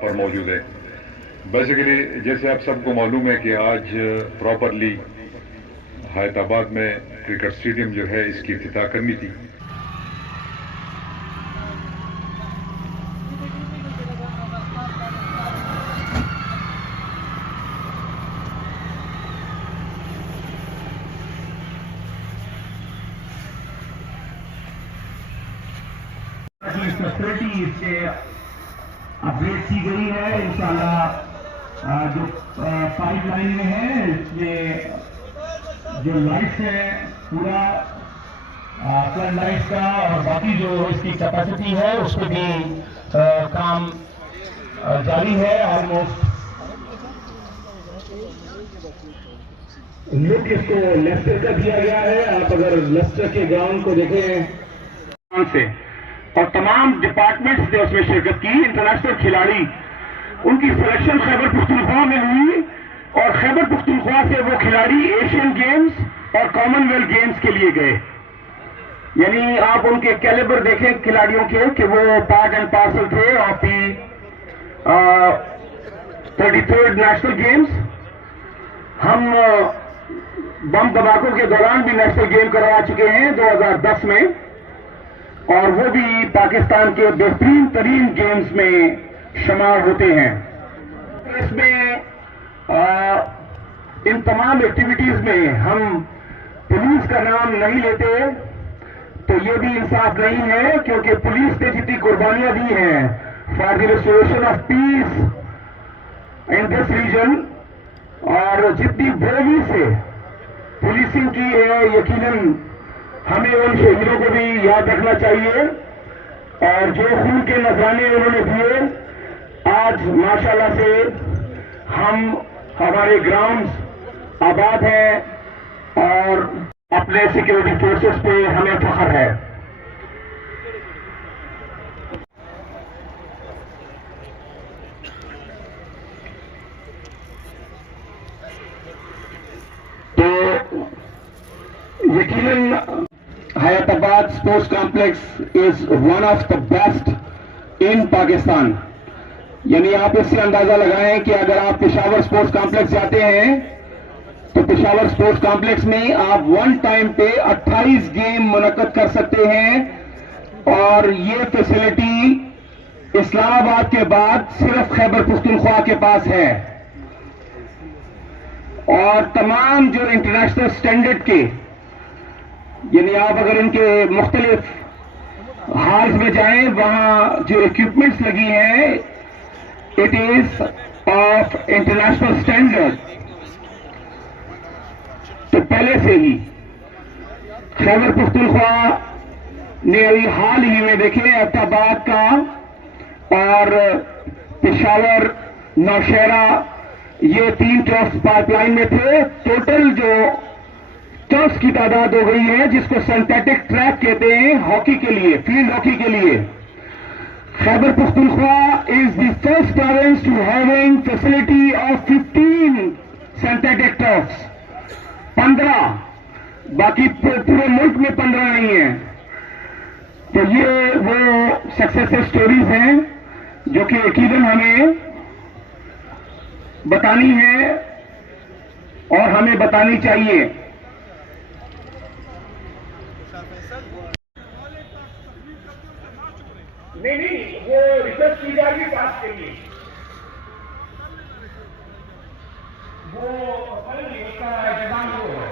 پر موجود ہے. بیسیکلی جیسے آپ سب کو معلوم ہے کہ آج پراپرلی حیات آباد میں کرکٹ اسٹیڈیم جو ہے اس کی افتتاح کرنی تھی. فیسلٹی اس سے اپڈیٹ کی گئی ہے. انشاءاللہ جو پائپ لائن میں ہے اس میں جو لائٹس ہے پورا فلڈ لائٹس کا اور باقی جو اس کی کیپیسٹی ہے اس پہ بھی کام جاری ہے. آلموسٹ لک اس کو لیسٹر کا دیا گیا ہے. آپ اگر لیسٹر کے گراؤنڈ کو دیکھیں سے اور تمام ڈپارٹمنٹس نے اس میں شرکت کی. انٹرنیشنل کھلاڑی ان کی سلیکشن خیبر پختونخوا میں ہوئی اور خیبر پختونخوا سے وہ کھلاڑی ایشین گیمز اور کامن ویلتھ گیمز کے لیے گئے. یعنی آپ ان کے کیلیبر دیکھیں کھلاڑیوں کے کہ وہ پارٹ اینڈ پارسل تھے of the 33rd national games. ہم بم دھماکوں کے دوران بھی نیشنل گیم کروا چکے ہیں 2010 میں اور وہ بھی پاکستان کے بہترین ترین گیمز میں شمار ہوتے ہیں. اس میں ان تمام ایکٹیویٹیز میں ہم پولیس کا نام نہیں لیتے تو یہ بھی انصاف نہیں ہے کیونکہ پولیس نے جتنی قربانیاں دی ہیں for the restoration of peace in this region اور جتنی بریوی سے پولیسنگ کی ہے یقیناً ہمیں ان شہیدوں کو بھی یاد رکھنا چاہیے اور جو خون کے نذرانے انہوں نے دیے آج ماشاءاللہ سے ہمارے گراؤنڈز آباد ہیں اور اپنے سیکورٹی فورسز پہ ہمیں فخر ہے. تو یقیناً حیات آباد sports complex is one of the best in Pakistan. یعنی آپ اس سے اندازہ لگائیں کہ اگر آپ پشاور اسپورٹس کمپلیکس جاتے ہیں تو پشاور اسپورٹس کمپلیکس میں آپ ون ٹائم پہ 28 گیم منعقد کر سکتے ہیں اور یہ فیسلٹی اسلام آباد کے بعد صرف خیبر پختونخوا کے پاس ہے. اور تمام جو انٹرنیشنل سٹینڈرڈ کے یعنی آپ اگر ان کے مختلف ہالز میں جائیں وہاں جو اکوپمنٹس لگی ہیں it is of international standard. تو پہلے سے ہی خیبر پختونخوا نے ابھی حال ہی میں دیکھیں حیات آباد کا اور پشاور نوشہرہ یہ 3 ٹرفس پائپ لائن میں تھے. ٹوٹل جو ٹرفس کی تعداد ہو گئی ہے جس کو سنتھیٹک ٹریک کہتے ہیں ہاکی کے لیے فیلڈ ہاکی کے لیے. Khyber Pakhtunkhwa is the first province to having facility of 15 synthetic turfs. 15 باقی پورے ملک میں 15 نہیں ہیں. تو یہ وہ سکسیس سٹوریز ہیں جو کہ یقیناً ہمیں بتانی ہے اور ہمیں بتانی چاہیے. نہیں وہ ریسرچ کی جائے گی پاس کے لیے وہ اس کا انتظام ہو ہے.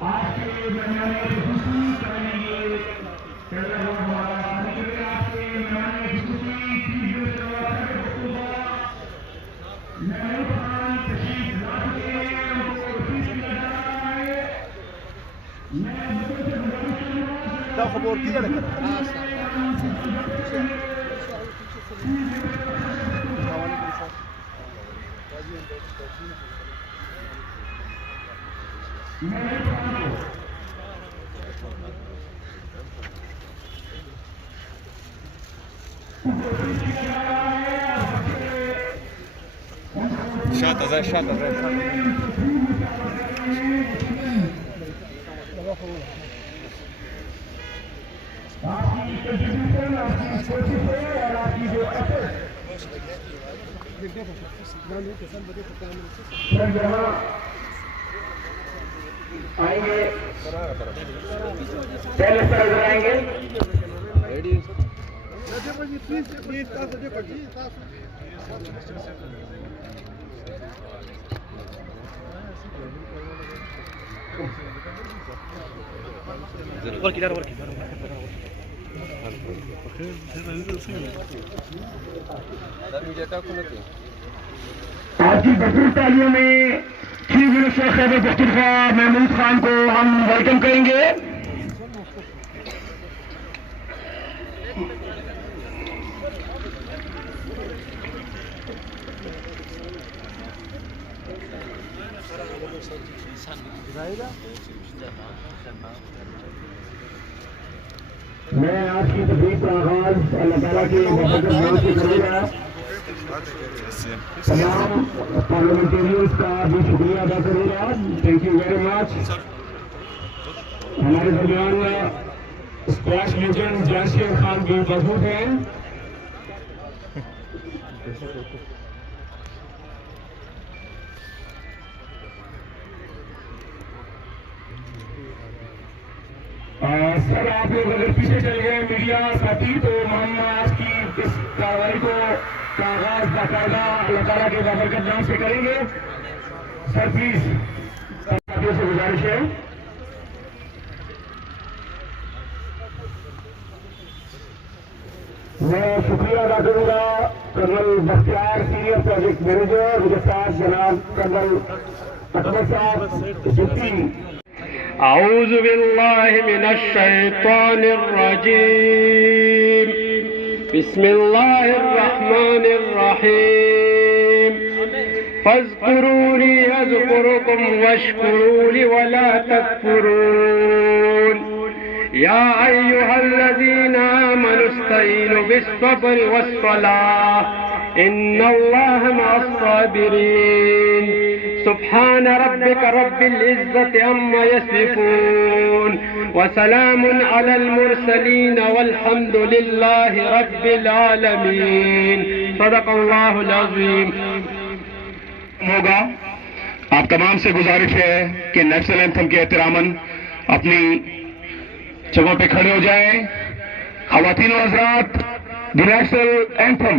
آج کے مہمان خصوصی کریں گے آپ کے مہمان خصوصی تشریف لا چکے ہیں ان کو رسید کیا جا رہا ہے. ده خبر كده لك شاطة زي سر یہاں آئیں گے، پہلے سر ادھر آئیں گے. آج کی بھرپور تعلیموں میں چیف منسٹر خیبر پختونخوا محمود خان کو ہم ویلکم کریں گے. میں آج کی تقریب کا آغاز اللہ تعالیٰ کے مقدس نام سے کروں گا. تمام پارلیمنٹیرینز کا بھی شکریہ ادا کروں گا. Thank you very much. ہمارے درمیان اسکواش لیجنڈ جانشیر خان بھی موجود ہیں. سر آپ لوگ اگر پیچھے چل گئے میڈیا ساتھی تو ہم آج کی اس کارروائی کو آغاز باقاعدہ اللہ تعالیٰ کے بابرکت نام سے کریں گے. سر پلیز ساتھیوں سے گزارش ہے. میں شکریہ ادا کروں گا colonel Bakhtiar senior project manager, ان کے ساتھ جناب کرنل اکبر صاحب ڈپٹی. أعوذ بالله من الشيطان الرجيم. بسم الله الرحمن الرحيم. فاذكروني أذكركم واشكروا لي ولا تكفرون. يا أيها الذين آمنوا استعينوا بالصبر والصلاة إن الله مع الصابرين. سبحان ربك رب العزة عما يصفون وسلام على المرسلين والحمد لله رب العالمين. صدق الله العظيم. ہوگا آپ تمام سے گزارش ہے کہ نیشنل اینتھم کے احتراماً اپنی جگہوں پہ کھڑے ہو جائیں. خواتین و حضرات، دی نیشنل اینتھم.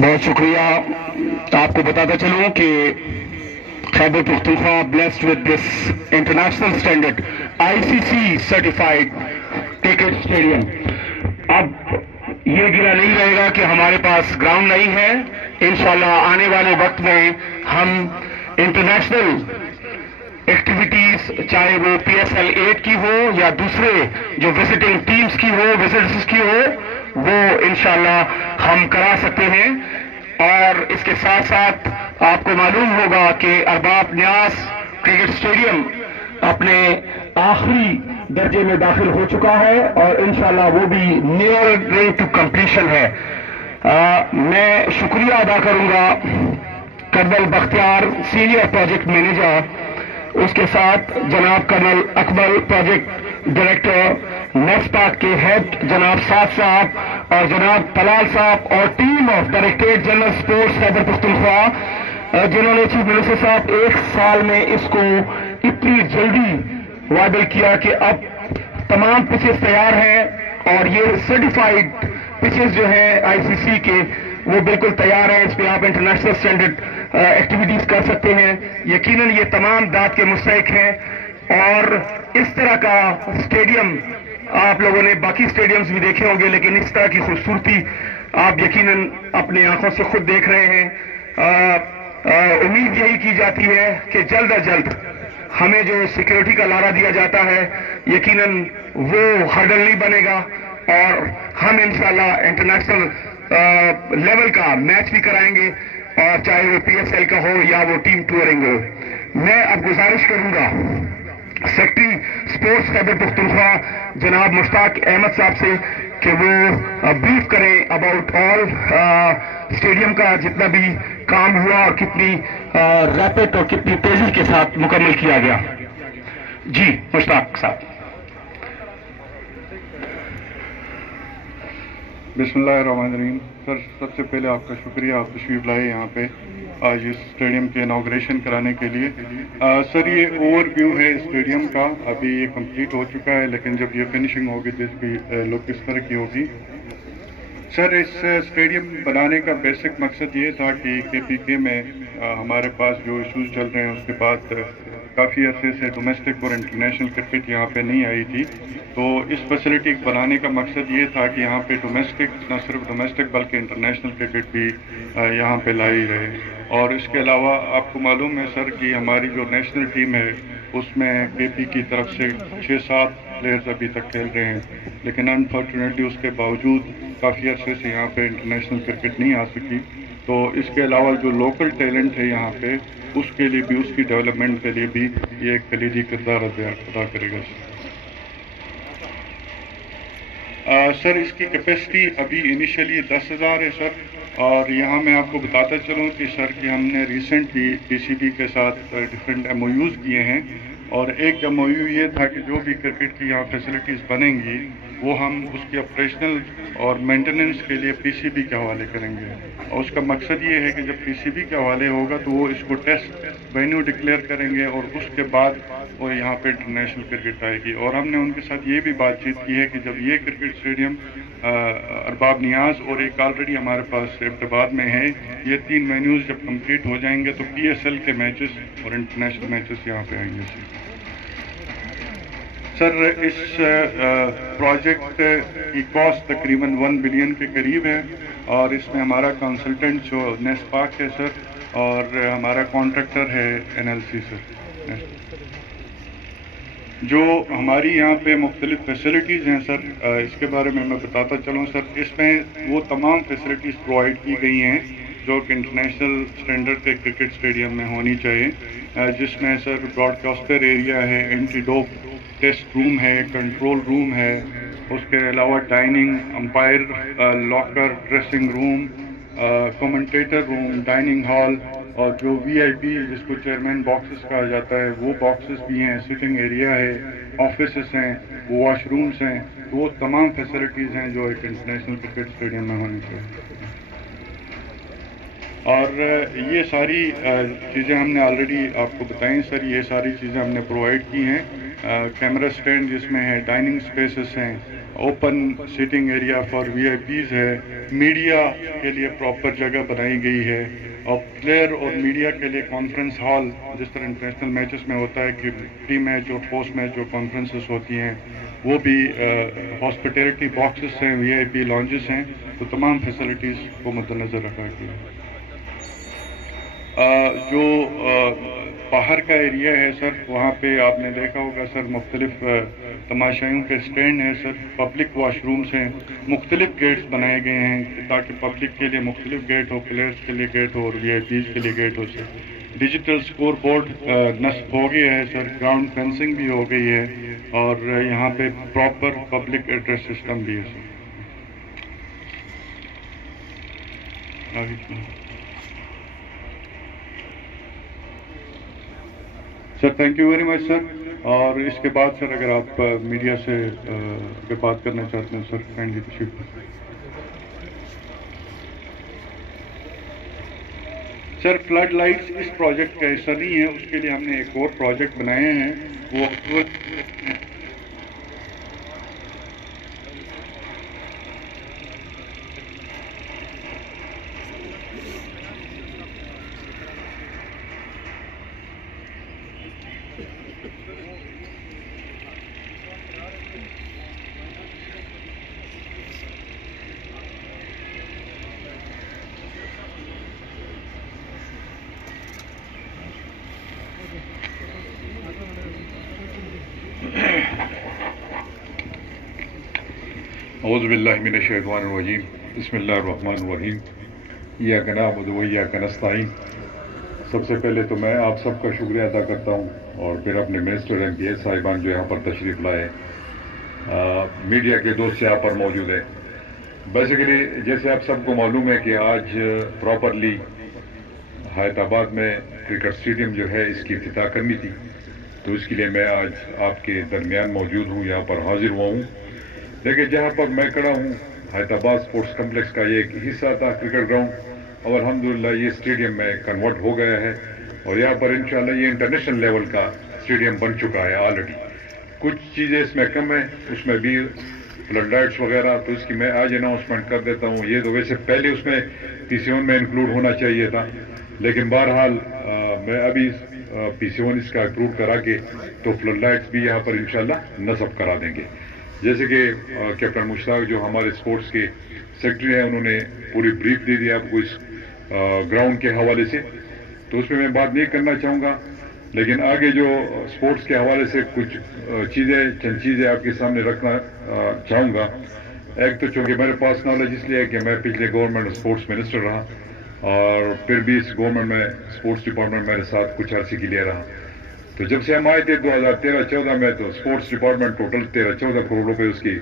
بہت شکریہ. آپ کو بتاتا چلوں کہ Khyber Pakhtunkhwa blessed with this international standard ICC certified cricket stadium. اب یہ گرا نہیں رہے گا کہ ہمارے پاس گراؤنڈ نہیں ہے. انشاءاللہ آنے والے وقت میں ہم انٹرنیشنل ایکٹیویٹیز چاہے وہ PSL 8 کی ہو یا دوسرے جو وزٹنگ ٹیمز کی ہو، وزٹرز کی ہو، وہ انشاءاللہ ہم کرا سکتے ہیں. اور اس کے ساتھ ساتھ آپ کو معلوم ہوگا کہ ارباب نیاز کرکٹ اسٹیڈیم اپنے آخری درجے میں داخل ہو چکا ہے اور انشاءاللہ وہ بھی نیئر ٹو کمپلیشن ہے. میں شکریہ ادا کروں گا colonel Bakhtiar senior project manager, اس کے ساتھ جناب colonel Akbar project director, NESPAK کے ہیڈ جناب سعد صاحب اور جناب طلال صاحب اور team of directorate general sports Khyber Pakhtunkhwa. جنہوں نے چیف منسٹر صاحب 1 سال میں اس کو اتنی جلدی وائبل کیا کہ اب تمام پچز تیار ہیں اور یہ سرٹیفائیڈ پچز جو ہیں آئی سی سی کے وہ بالکل تیار ہیں. اس پہ آپ انٹرنیشنل اسٹینڈرڈ ایکٹیویٹیز کر سکتے ہیں. یقیناً یہ تمام داد کے مستحق ہیں اور اس طرح کا اسٹیڈیم آپ لوگوں نے باقی اسٹیڈیمز بھی دیکھے ہوں گے لیکن اس طرح کی خوبصورتی آپ یقیناً اپنی آنکھوں سے خود دیکھ رہے ہیں. امید یہی کی جاتی ہے کہ جلد از جلد ہمیں جو سیکیورٹی کا لارا دیا جاتا ہے یقیناً وہ ہرڈل نہیں بنے گا اور ہم انشاءاللہ انٹرنیشنل لیول کا میچ بھی کرائیں گے اور چاہے وہ پی ایس ایل کا ہو یا وہ ٹیم ٹورنگ ہو. میں اب گزارش کروں گا سیکٹری اسپورٹس خیبر پختونخوا جناب مشتاق احمد صاحب سے کہ وہ بریف کریں اباؤٹ آل اسٹیڈیم کا جتنا بھی کام ہوا اور کتنی ریپڈ اور کتنی تیزی کے ساتھ مکمل کیا گیا. جی مشتاق صاحب. بسم اللہ الرحمن الرحیم. سر سب سے پہلے آپ کا شکریہ، آپ تشریف لائے یہاں پہ آج اس اسٹیڈیم کے انوگریشن کرانے کے لیے. سر یہ اوور ویو ہے اسٹیڈیم کا، ابھی یہ کمپلیٹ ہو چکا ہے لیکن جب یہ فنشنگ ہوگی تو اس کی لک کس طرح کی ہوگی. سر اس اسٹیڈیم بنانے کا بیسک مقصد یہ تھا کہ کے پی کے میں ہمارے پاس جو ایشوز چل رہے ہیں اس کے بعد کافی عرصے سے ڈومیسٹک اور انٹرنیشنل کرکٹ یہاں پہ نہیں آئی تھی، تو اس فیسلٹی بنانے کا مقصد یہ تھا کہ یہاں پہ ڈومیسٹک، نہ صرف ڈومیسٹک بلکہ انٹرنیشنل کرکٹ بھی یہاں پہ لائی رہے. اور اس کے علاوہ آپ کو معلوم ہے سر کہ ہماری جو نیشنل ٹیم ہے اس میں کے پی کی طرف سے 6-7 پلیئرز ابھی تک کھیل رہے ہیں، لیکن انفارچونیٹلی اس کے باوجود کافی عرصے سے یہاں پہ انٹرنیشنل کرکٹ نہیں آ سکی. تو اس کے علاوہ جو لوکل ٹیلنٹ ہے یہاں پہ اس کے لیے بھی، اس کی ڈیولپمنٹ کے لیے بھی یہ ایک کلیدی کردار ادا کرے گا. سر اس کی کیپیسٹی ابھی انیشلی 10,000 ہے سر. اور یہاں میں آپ کو بتاتا چلوں کہ سر کہ ہم نے ریسنٹلی پی سی بی کے ساتھ ڈفرینٹ ایم او یوز کیے ہیں اور ایک ایم او یو یہ تھا کہ جو بھی کرکٹ کی یہاں فیسلٹیز بنیں گی وہ ہم اس کی آپریشنل اور مینٹیننس کے لیے پی سی بی کے حوالے کریں گے. اور اس کا مقصد یہ ہے کہ جب پی سی بی کے حوالے ہوگا تو وہ اس کو ٹیسٹ وینیو ڈکلیئر کریں گے اور اس کے بعد وہ یہاں پہ انٹرنیشنل کرکٹ آئے گی. اور ہم نے ان کے ساتھ یہ بھی بات چیت کی ہے کہ جب یہ کرکٹ اسٹیڈیم ارباب نیاز اور ایک آلریڈی ہمارے پاس ابتباد میں ہے، یہ 3 وینیوز جب کمپلیٹ ہو جائیں گے تو پی ایس ایل کے میچز اور انٹرنیشنل میچز یہاں پہ آئیں گے. سر اس پروجیکٹ کی کاسٹ تقریباً 1 بلین کے قریب ہے اور اس میں ہمارا کنسلٹنٹ جو نیسپاک ہے سر اور ہمارا کانٹریکٹر ہے NLC سر. جو ہماری یہاں پہ مختلف فیسلٹیز ہیں سر اس کے بارے میں بتاتا چلوں سر. اس میں وہ تمام فیسلٹیز پرووائڈ کی گئی ہیں جو کہ انٹرنیشنل اسٹینڈرڈ کے کرکٹ اسٹیڈیم میں ہونی چاہیے، جس میں سر براڈ کاسٹر ایریا ہے، اینٹی ڈوپ ٹیسٹ روم ہے، کنٹرول روم ہے، اس کے علاوہ ڈائننگ، امپائر لاکر، ڈریسنگ روم، کومنٹیٹر روم، ڈائننگ ہال اور جو وی آئی پی جس کو چیئرمین باکسز کہا جاتا ہے وہ باکسز بھی ہیں، سٹنگ ایریا ہے، آفیسز ہیں، واش رومز ہیں. وہ تمام فیسلٹیز ہیں جو ایک انٹرنیشنل کرکٹ اسٹیڈیم میں ہونی چاہیے. اور یہ ساری چیزیں ہم نے آلریڈی آپ کو بتائیں سر. یہ ساری چیزیں ہم نے پرووائڈ کی ہیں. کیمرہ اسٹینڈ جس میں ہے، ڈائننگ اسپیسز ہیں، open seating area for VIPs ہے، میڈیا کے لیے پراپر جگہ بنائی گئی ہے اور پلیئر اور میڈیا کے لیے کانفرنس ہال جس طرح انٹرنیشنل میچز میں ہوتا ہے کہ پری میچ اور پوسٹ میچ جو کانفرنسز ہوتی ہیں وہ بھی، ہاسپٹیلٹی باکسز ہیں، وی آئی پی لانجز ہیں. تو تمام فیسلٹیز کو مد نظر رکھا گیا. جو باہر کا ایریا ہے سر وہاں پہ آپ نے دیکھا ہوگا سر مختلف تماشائیوں کے اسٹینڈ ہیں سر، پبلک واش رومز ہیں، مختلف گیٹس بنائے گئے ہیں تاکہ پبلک کے لیے مختلف گیٹ ہو، پلیئرس کے لیے گیٹ ہو اور وی آئی پیز کے لیے گیٹ ہو سر. ڈیجیٹل اسکور بورڈ نصب ہو گیا ہے سر، گراؤنڈ فینسنگ بھی ہو گئی ہے اور یہاں پہ پراپر پبلک ایڈریس سسٹم بھی ہے سر. تھینک یو ویری مچ سر. اور اس کے بعد سر اگر آپ میڈیا سے بات کرنا چاہتے ہیں سر کائنڈلی تشریف. سر فلڈ لائٹس اس پروجیکٹ کا حصہ نہیں ہے، اس کے لیے ہم نے ایک اور پروجیکٹ بنائے ہیں وہ اعوذ باللہ من الشیطان الرجیم بسم اللہ الرحمن الرحیم ایاک نعبد و ایاک نستعین۔ سب سے پہلے تو میں آپ سب کا شکریہ ادا کرتا ہوں اور پھر اپنے منسٹر ایم پی صاحبان جو یہاں پر تشریف لائے، میڈیا کے دوست یہاں پر موجود ہیں۔ بیسیکلی جیسے آپ سب کو معلوم ہے کہ آج پراپرلی حیات آباد میں کرکٹ اسٹیڈیم جو ہے اس کی افتتاح کرنی تھی، تو اس کے لیے میں آج آپ کے درمیان موجود ہوں، یہاں پر حاضر ہوا ہوں۔ لیکن جہاں پر میں کھڑا ہوں حیات آباد اسپورٹس کمپلیکس کا یہ ایک حصہ تھا کرکٹ گراؤنڈ، اور الحمدللہ یہ اسٹیڈیم میں کنورٹ ہو گیا ہے اور یہاں پر انشاءاللہ یہ انٹرنیشنل لیول کا اسٹیڈیم بن چکا ہے آلریڈی۔ کچھ چیزیں اس میں کم ہیں، اس میں بھی فلڈ لائٹس وغیرہ، تو اس کی میں آج اناؤنسمنٹ کر دیتا ہوں۔ یہ تو ویسے پہلے اس میں پی سی 1 میں انکلوڈ ہونا چاہیے تھا، لیکن بہرحال میں ابھی پی سی 1 اس کا اپروو کرا کے تو فلڈ لائٹس بھی یہاں پر انشاءاللہ نصب کرا دیں گے۔ جیسے کہ کیپٹن مشتاق جو ہمارے اسپورٹس کے سیکرٹری ہیں، انہوں نے پوری بریف دے دی آپ کو اس گراؤنڈ کے حوالے سے، تو اس میں بات نہیں کرنا چاہوں گا، لیکن آگے جو اسپورٹس کے حوالے سے کچھ چند چیزیں آپ کے سامنے رکھنا چاہوں گا۔ ایک تو چونکہ میرے پاس نالج اس لیے ہے کہ میں پچھلے گورنمنٹ میں اسپورٹس منسٹر رہا اور پھر بھی اس گورنمنٹ میں اسپورٹس ڈپارٹمنٹ میرے ساتھ کچھ عرصے کے لیے رہا۔ تو جب سے ہم آئے تھے 2013-14 میں، تو اسپورٹس ڈپارٹمنٹ ٹوٹل 13-14 کروڑ روپے اس کی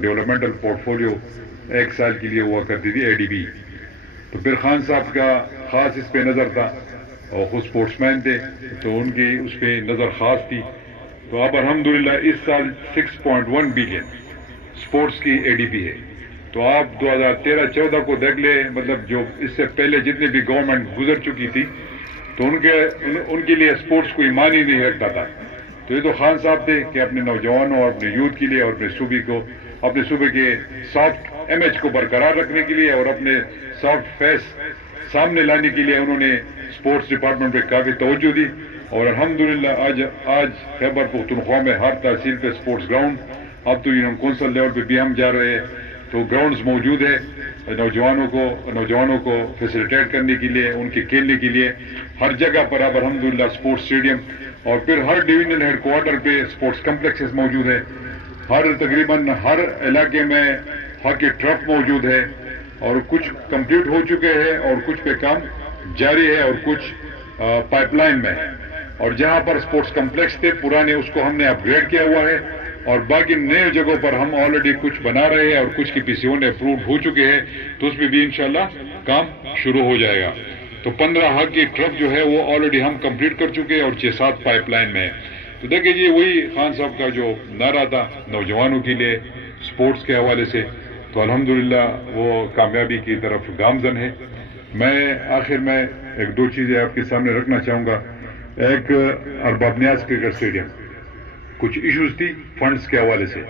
ڈیولپمنٹل پورٹ فولیو ایک سال کے لیے ہوا کرتی تھی ADB۔ تو پھر خان صاحب کا خاص اس پہ نظر تھا اور خود اسپورٹس مین تھے، تو ان کی اس پہ نظر خاص تھی۔ تو اب الحمدللہ اس سال 6.1 بلین اسپورٹس کی ADB ہے۔ تو آپ 2013-14 کو دیکھ لیں، مطلب جو اس سے پہلے جتنی بھی گورنمنٹ گزر چکی تھی تو ان کے لیے اسپورٹس کوئی معنی نہیں رکھتا تھا۔ تو یہ تو خان صاحب تھے کہ اپنے نوجوانوں اور اپنے یوتھ کے لیے اور اپنے صوبے کے سافٹ امیج کو برقرار رکھنے کے لیے اور اپنے سافٹ فیس سامنے لانے کے لیے انہوں نے اسپورٹس ڈپارٹمنٹ پہ کافی توجہ دی، اور الحمدللہ آج خیبر پختونخوا میں ہر تحصیل پہ اسپورٹس گراؤنڈ، اب تو یونین کونسل لیول پہ بھی ہم جا رہے ہیں، تو گراؤنڈز موجود ہے نوجوانوں کو فیسیلیٹیٹ کرنے کے لیے، ان کے کھیلنے کے لیے ہر جگہ پر اب الحمدللہ اسپورٹس اسٹیڈیم، اور پھر ہر ڈویژنل ہیڈ کوارٹر پہ اسپورٹس کمپلیکسز موجود ہے، تقریباً ہر علاقے میں ہاکی ٹرف موجود ہے، اور کچھ کمپلیٹ ہو چکے ہیں اور کچھ پہ کام جاری ہے اور کچھ پائپ لائن میں ہے، اور جہاں پر اسپورٹس کمپلیکس تھے پرانے اس کو ہم نے اپ گریڈ کیا ہوا ہے، اور باقی نئے جگہوں پر ہم آلریڈی کچھ بنا رہے ہیں اور کچھ کی پی سی 1 اپروڈ ہو چکے ہیں، تو اس میں بھی انشاءاللہ کام شروع ہو جائے گا۔ تو 15 ہاکی ٹرف جو ہے وہ آلریڈی ہم کمپلیٹ کر چکے ہیں اور 6-7 پائپ لائن میں ہے۔ تو دیکھیں جی وہی خان صاحب کا جو نعرہ تھا نوجوانوں کے لیے اسپورٹس کے حوالے سے، تو الحمدللہ وہ کامیابی کی طرف گامزن ہے۔ میں آخر میں ایک دو چیزیں آپ کے سامنے رکھنا چاہوں گا۔ ایک ارباب نیاز کرکٹ اسٹیڈیم، کچھ ایشوز تھی فنڈز کے حوالے سے،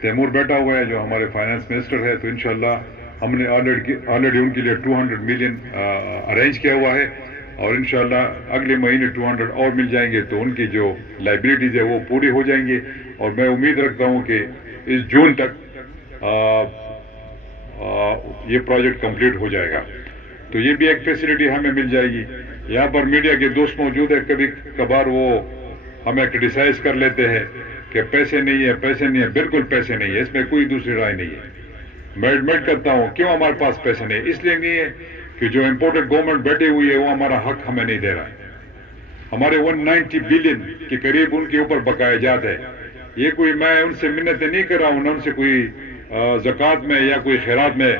تیمور بیٹھا ہوا ہے جو ہمارے فائنانس منسٹر ہے، تو انشاءاللہ ہم نے آلریڈی ان کے لیے 200 ملین ارینج کیا ہوا ہے، اور انشاءاللہ اگلے مہینے 200 اور مل جائیں گے، تو ان کی جو لائبلٹیز ہے وہ پوری ہو جائیں گے، اور میں امید رکھتا ہوں کہ اس جون تک یہ پروجیکٹ کمپلیٹ ہو جائے گا۔ تو یہ بھی ایک فیسلٹی ہمیں مل جائے گی۔ یہاں پر میڈیا کے دوست موجود ہیں، کبھی کبھار وہ ہمیں کرٹیسائز کر لیتے ہیں کہ پیسے نہیں ہے، بالکل پیسے نہیں ہے، اس میں کوئی دوسری رائے نہیں ہے۔ میں ایڈمٹ کرتا ہوں کیوں ہمارے پاس پیسے نہیں، اس لیے نہیں ہے کہ جو امپورٹڈ گورنمنٹ بیٹھی ہوئی ہے وہ ہمارا حق ہمیں نہیں دے رہا ہے۔ ہمارے 190 بلین کے قریب ان کے اوپر بقایا جات ہے۔ یہ کوئی میں ان سے منتیں نہیں کر رہا ہوں، نہ ان سے کوئی زکوٰۃ میں یا کوئی خیرات میں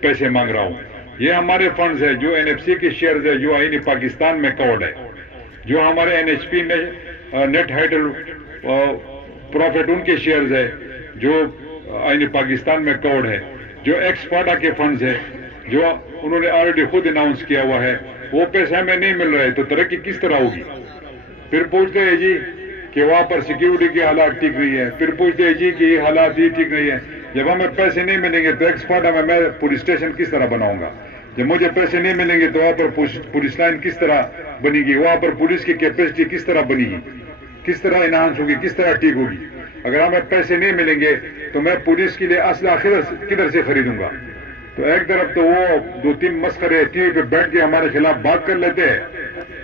پیسے مانگ رہا ہوں۔ یہ ہمارے فنڈز ہے جو NFC کے شیئرز ہے، جو آئین پاکستان میں کورڈ ہے، جو ہمارے NHP میں نیٹ ہائیڈل پروفٹ ان کے شیئرز ہے جو آئین پاکستان میں کورڈ ہے، جو ایکس پاٹا کے فنڈز ہے، جو انہوں نے آلریڈی خود اناؤنس کیا ہوا ہے، وہ پیسے ہمیں نہیں مل رہے تو ترقی کس طرح ہوگی؟ پھر پوچھتے ہیں جی کہ وہاں پر سیکیورٹی کے حالات ٹھیک نہیں ہے، پھر پوچھتے ہیں جی کہ یہ حالات یہ ٹھیک نہیں ہے۔ جب ہمیں پیسے نہیں ملیں گے تو ایکسپرٹ میں پولیس اسٹیشن کس طرح بناؤں گا؟ جب مجھے پیسے نہیں ملیں گے تو وہاں پر پولیس لائن کس طرح بنے گی؟ وہاں پر پولیس کی کیپیسٹی کس طرح بنے گی؟ کس طرح انہانس ہوگی؟ کس طرح ٹھیک ہوگی؟ اگر ہمیں پیسے نہیں ملیں گے تو میں پولیس کے لیے اسلحہ کدھر سے خریدوں گا؟ تو ایک طرف تو وہ 2-3 مسخرے ٹی وی پہ بیٹھ کے ہمارے خلاف بات کر لیتے ہیں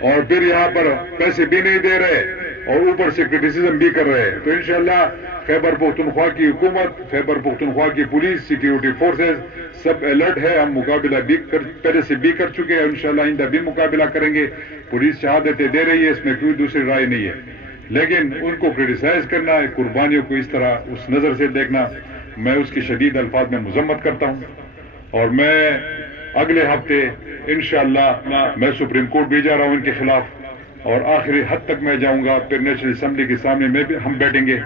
اور پھر یہاں پر پیسے بھی نہیں دے رہے اور اوپر سے کرٹیسزم بھی کر رہے ہیں۔ تو انشاءاللہ خیبر پختونخوا کی حکومت، خیبر پختونخوا کی پولیس، سیکیورٹی فورسز سب الرٹ ہے۔ ہم مقابلہ بھی پہلے سے بھی کر چکے ہیں، انشاءاللہ آئندہ بھی مقابلہ کریں گے۔ پولیس شہادتیں دے رہی ہے، اس میں کوئی دوسری رائے نہیں ہے، لیکن ان کو کرٹیسائز کرنا، قربانیوں کو اس طرح اس نظر سے دیکھنا، میں اس کی شدید الفاظ میں مذمت کرتا ہوں۔ اور میں اگلے ہفتے انشاءاللہ میں سپریم کورٹ بھی جا رہا ہوں ان کے خلاف، اور آخری حد تک میں جاؤں گا، پھر نیشنل اسمبلی کے سامنے میں بھی ہم بیٹھیں گے۔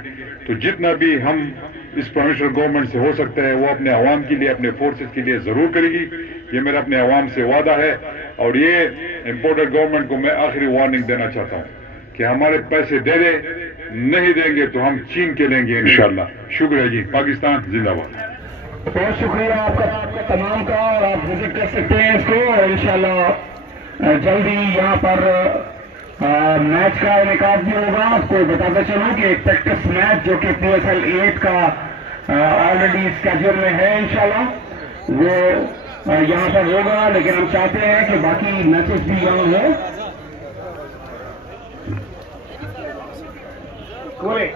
تو جتنا بھی ہم اس پروونشل گورنمنٹ سے ہو سکتا ہے وہ اپنے عوام کے لیے، اپنے فورسز کے لیے ضرور کرے گی، یہ میرا اپنے عوام سے وعدہ ہے۔ اور یہ امپورٹڈ گورنمنٹ کو میں آخری وارننگ دینا چاہتا ہوں کہ ہمارے پیسے دے دے، نہیں دیں گے تو ہم چین کے لیں گے انشاءاللہ۔ شکریہ جی، پاکستان زندہ باد۔ بہت شکریہ آپ کا تمام کا، اور آپ وزٹ کر سکتے ہیں اس کو، اور انشاءاللہ جلدی یہاں پر میچ کا انعقاد بھی ہوگا۔ آپ کو بتاتا چلوں کہ ایک پریکٹس میچ جو کہ PSL 8 کا آلریڈی اسکیڈول میں ہے، انشاءاللہ وہ یہاں پر ہوگا، لیکن ہم چاہتے ہیں کہ باقی میچز بھی یہاں ہوں۔ کوئی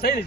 صحیح